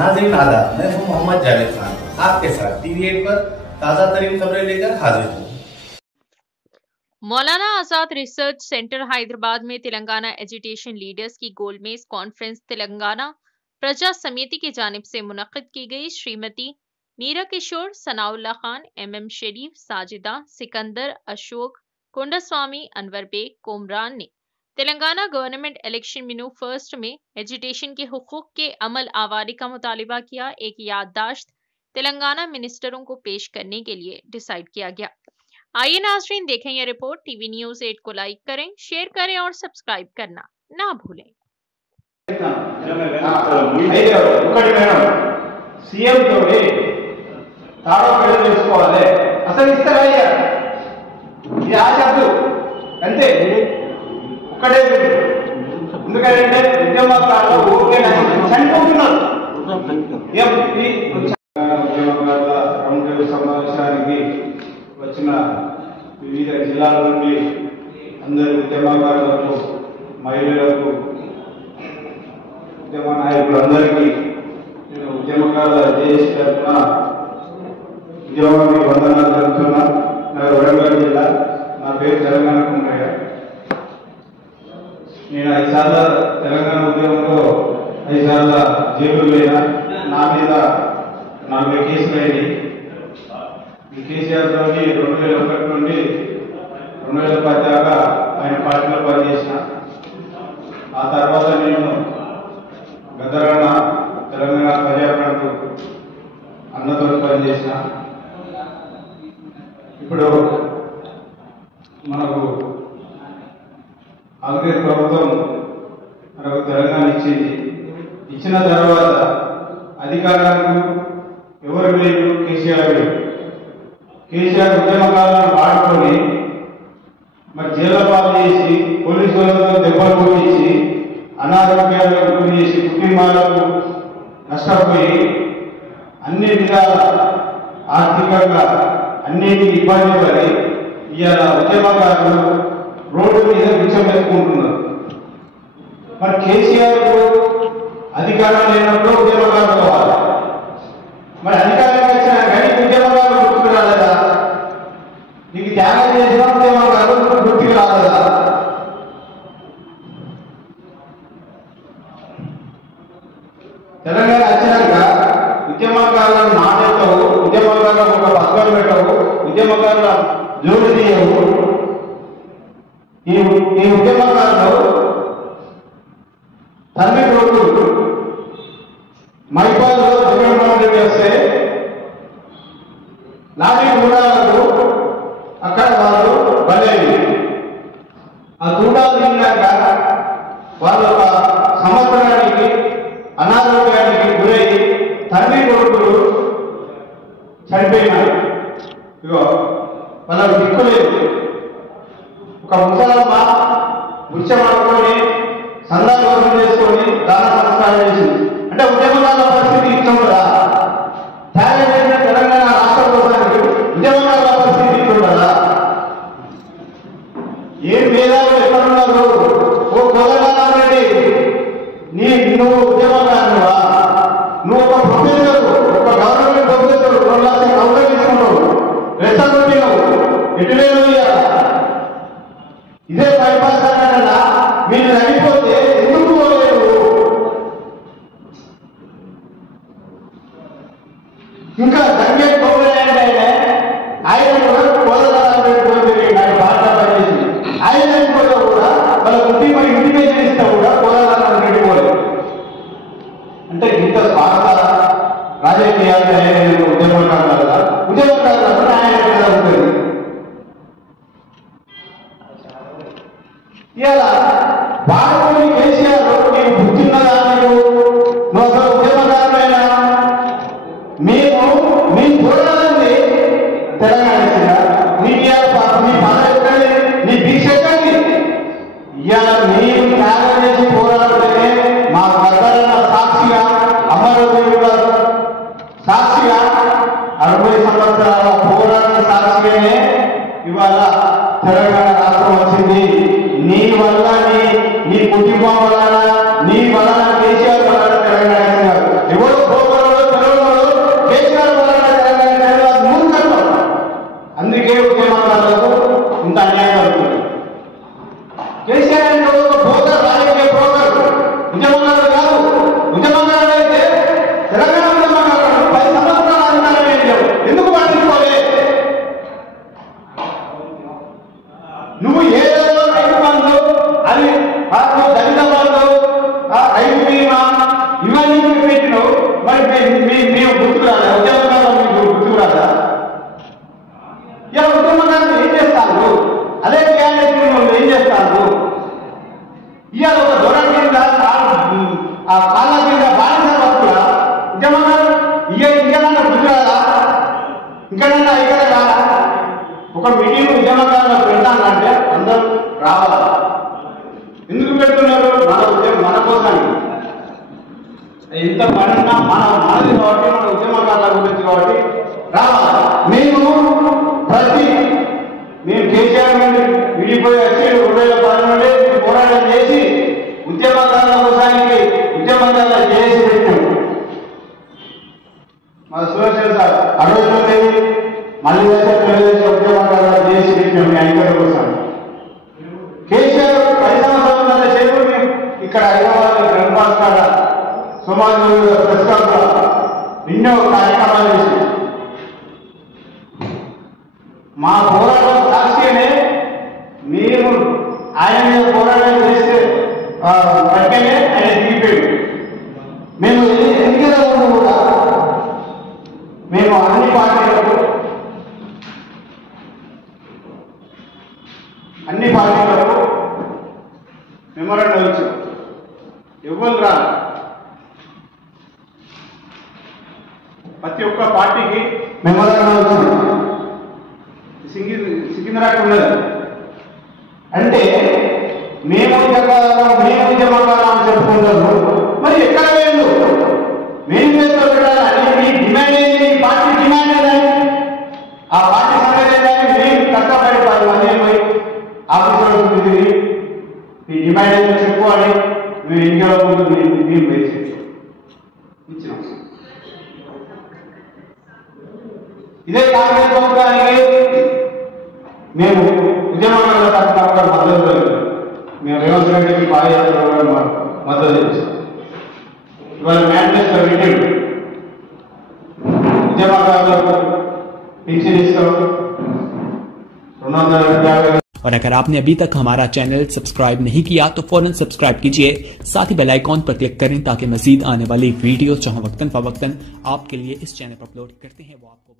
नाज़रीन आदाब, मैं हूं मोहम्मद जावेद खान, आपके साथ TV8 पर ताज़ा तरीन खबरें लेकर हाजिर हूं। मौलाना आजाद रिसर्च सेंटर हैदराबाद में तेलंगाना एजुटेशन लीडर्स की गोलमेज कॉन्फ्रेंस तेलंगाना प्रजा समिति की जानिब से मुनक्किद की गई। श्रीमती मीरा किशोर, सनाउल्ला खान, MM शरीफ, साजिदा, सिकंदर, अशोक, कोंडास्वामी, अनवर बेग, कोमरान ने Telangana government election Minu first में एजुटेशन के हुकूक के अमल आवारी का मुतालिबा किया। एक याददाश्त तेलंगाना मिनिस्टरों को पेश करने के लिए डिसाइड किया गया। आइए नाज़रीन देखें यह रिपोर्ट। TV News 8 को लाइक करें, शेयर करें और सब्सक्राइब करना ना भूलें। వచ్చిన వివిధ జిల్లాల నుండి అందరి ఉద్యమకారులకు, మహిళలకు, ఉద్యమ నాయకులందరికీ నేను ఉద్యమకారుల జేఏసీ తరఫున ఉద్యమానికి వందనాలు జరుపుతున్నా. నా వరంగల్ జిల్లా, నా పేరు తెలంగాణ కుమరయ్య. నేను 5 సార్ల తెలంగాణ ఉద్యమంలో 5 సార్ల జైలు లేనా. నా మీద 40 కేసులు అయింది. ఈ కేసీఆర్ తోటి 2001 నుండి 2010 దాకా ఆయన పార్టీలో పనిచేసిన. ఆ తర్వాత నేను గద్దరన్న తెలంగాణ ప్రజాప్రభు అన్నతో పనిచేసిన. ఇప్పుడు మనకు కాంగ్రెస్ ప్రభుత్వం మనకు తెలంగాణ ఇచ్చింది. ఇచ్చిన తర్వాత అధికారానికి ఎవరు లేదు, కేసీఆర్ లేదు. కేసీఆర్ ఉద్యమకాలను వాడుకొని మరి జైలు పాలు చేసి, పోలీసు వాళ్ళతో దెబ్బలు కొట్టించి, అనారోగ్యాలకు గురి చేసి, కుటుంబాలకు నష్టపోయి, అన్ని విధాల ఆర్థికంగా అన్నిటికీ ఇబ్బంది పడి ఇవాళ ఉద్యమకారులు రోడ్డు మీద విచ్చమెత్తుకుంటున్నారు. మరి కేసీఆర్ అధికారం లేనప్పుడు ఉద్యమకారులు కావాలి. మరి అధికారం వచ్చినా కానీ ఉద్యమకారులు గుర్తుకు రాలేదా? నీకు త్యాగం చేసిన ఉద్యమకారులు గుర్తుకు రాలేదా? తెలంగాణ వచ్చినాక ఉద్యమకారులను నాటెత్తవు, ఉద్యమకారులకు ఒక పథకం పెట్టవు, ఉద్యమకారుల జోడు తీయవు. ఈ ఉద్యమకారులు తల్లి కొడుకు మైపాల్లో జగన్మోహన్ రెడ్డి వస్తే లాఠీ గూడాలకు అక్కడ వాళ్ళు బలేవి. ఆ గూడాలు తిన్నాక వాళ్ళు ఒక సంవత్సరానికి అనారోగ్యానికి గురై తండ్రి కొడుకులు చనిపోయినారు. ఇగో వాళ్ళకు దిక్కులేదు. ఒక ముసలమ్మ వృక్షం పట్టుకొని సందాగోసం చేసుకొని దాన సంస్కారం చేసింది. అంటే ఉద్యమకాల పరిస్థితి ఇట్లుండదా? త్యాగం చేసిన తెలంగాణ రాష్ట్ర కోసానికి ఉద్యమకాల పరిస్థితి ఇట్లుండదా? ఏం మేధావులు ఎక్కడున్నారు? ఓ కోదండరామ్ రెడ్డి, నువ్వు ఉద్యమకారువా? నువ్వు ఒక ప్రొఫెసర్, ఒక గవర్నమెంట్ ప్రొఫెసర్, 2 లక్షల రూపాయలు తీసుకున్నావు, రెచ్చగొట్టినావు, ఎటులేను. ఇదే బైపాస్ అన్నా మీరు అయిపోతే ఎందుకు పోలేదు? ఇంకా దంగే కోవలేంటే ఆయన కూడా కోదండరామ్ రెడ్డి పోతుంది. ఆయన భారత పనిచేసింది. ఆయన అయిపోతే కూడా వాళ్ళ కుటుంబం ఇంటిమేషన్ ఇస్తే కూడా కోదండరామ్ రెడ్డి పోలేదు. అంటే ఇంత స్వార్థ రాజకీయాలు తయారైన ఉద్యమకారులు కదా, ఉద్యమకారులు ఆయన మీద ఉంటుంది. ఇలా వాడుకొని కేసీఆర్ నీకు బుద్ధిన్నదా? నువ్వు అసలు ఉద్యమకారులైనా మీ పోరాడాన్ని తెలంగాణ ఇచ్చిన నీ పాద ఎక్కడి, నీ దీక్ష ఎక్కడి? ఇవాళ మీరు త్యాగం చేసి పోరాడితేనే మా గద్దరన్న సాక్షిగా, అమరవీరుల సాక్షిగా, 60 సంవత్సరాల పోరాట సాక్షిగానే ఇవాళ తెలంగాణ రాష్ట్రం వచ్చింది. నీ వల్ల, నీ కుటుంబం వలన, నీ వలన, కేసీఆర్ వలన తెలంగాణ ఎవరు ఇంకనన్నా ఇక్కడ ఒక మీటింగ్ ఉద్యమకారులు పెడతానంటే అందరూ రావాలి. ఎందుకు పెడుతున్నారు? మన కోసానికి. ఎంత పనినా మనది కాబట్టి, మన ఉద్యమకారుల గురించి కాబట్టి రావాలి. మేము కేసీఆర్ నుండి విడిపోయి వచ్చి 2010 నుండి పోరాటం చేసి ఉద్యమకారుల కోసానికి ఉద్యమకారుల చేసి పెట్టాం. మా సురేష్ సార్ 60 మంది మళ్ళీ తెలుగుదేశం ఉద్యమకారుల చేసి పెట్టాం మీ ఐక్యత కోసం. కేసీఆర్ 10 సంవత్సరాల సేపు ఇక్కడ హైదరాబాద్ గ్రంథాల కాడ సమాజ్ ప్రెస్ క్లబ్ ఎన్నో కార్యక్రమాలు చేసి మా పోరాటం సాక్షిగానే మేము ఆయన మీద పోరాటం చేస్తే వెంటనే ఆయన దిగిపోయాడు. మేము ఎన్నికల కూడా మేము అన్ని పార్టీలకు మెమోరాండం ఇచ్చాం. ఎవరు రా ప్రతి ఒక్క పార్టీకి మెమోరాండం వచ్చింది. సికింద్రాబాద్ ఉన్నది అంటే మేము ఉద్యమకాలం చెప్పుకుంటాము. మరి ఎక్కడ వేయండు మేము చేస్తూ పెట్టాలని మీ డిమాండ్ ఏంటి? పార్టీ డిమాండ్ ఏదని ఆ పార్టీ సంగతి మేము కష్టపడి 10 మంది పోయి ఆఫీసులో తిరిగి ఈ డిమాండ్ ఏంటో చెప్పు అని మేము ఇంట్లో మేము వేసి ఇచ్చినాం. ఇదే కాంగ్రెస్ ప్రభుత్వానికి మేము ఉద్యమాల తరఫున మద్దతు మేము రేవంత్ రెడ్డికి పాదయాత్ర మద్దతు చేస్తాం. ఇవాళ మేనిఫెస్టో రిటర్న్ ఉద్యమకారులకు పింఛన్ ఇస్తాం 250. और अगर आपने अभी तक हमारा चैनल सब्सक्राइब नहीं किया तो फौरन सब्सक्राइब कीजिए, साथ ही बेल आइकॉन पर क्लिक करें ताकि मजीद आने वाली वीडियो जहां वक्तन फवक्तन आपके लिए इस चैनल पर अपलोड करते हैं वो आपको